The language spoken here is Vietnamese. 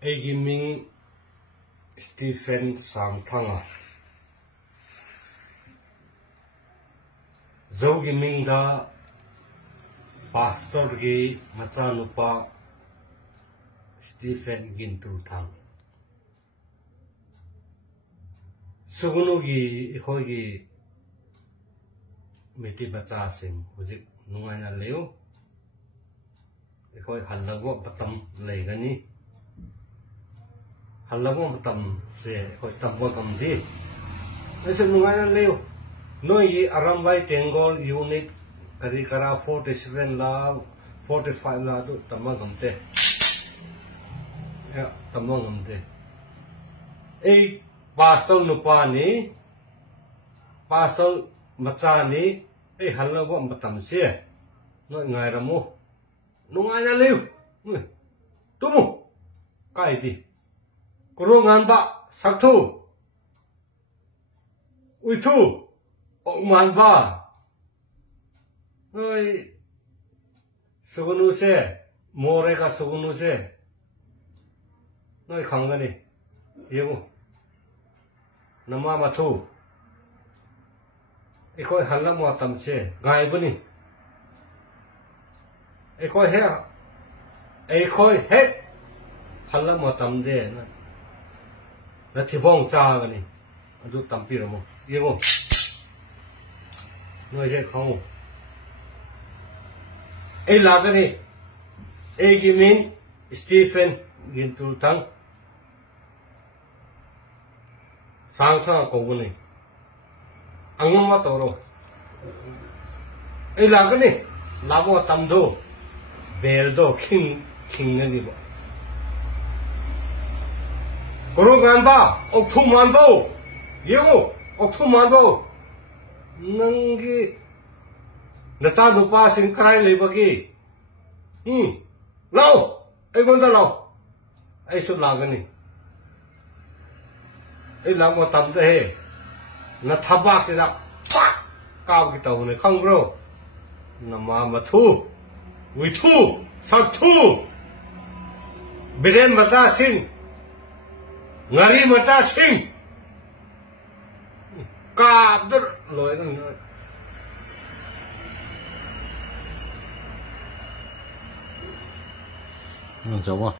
Egiming Stephen Samthanga Zogiming da Pastor gi Machanupa Stephen Gintu Thang Sugunugi Hogi Meti Bata Sim Huzik Nungana Leo Hoi Halago Batam Legani Halago Batam Se Hoi Tabwakam Di Nasa Nungana Leo Noi Arambai Tengol Unit Karikara 47 la 45 la tu Tamagam Te Ya Tamagam Te Pastor Nupani Pastor Machani Halago Batam Se Noi Ngairamu Nunganya liu Tumu Kai di Kurungan ba Saktu Uitu Okman ba Noi Sugunu se More ka sugunu se Noi khangani Yego Nama matu Ikoi halam watam se Gai bani Ekoi he halam watam de na thibong cha gani adu tampi ramo yego noi je khau lagani gimin Stephen Gintul Thang sang tha ko buni angum wa toro lagani labo tamdo Beldo king ngani ba Kurungan ba Oktuman ba Yego Oktuman ba Nangi Nata dupa singkray libagi Lao Gonda lao Ay sulagani Lamo tamda he Natabak sila Kaw kita hune Khang bro Nama mathu Uitu Saktu Biren Mata Singh Ngari Mata Singh Kabdur Loi Coba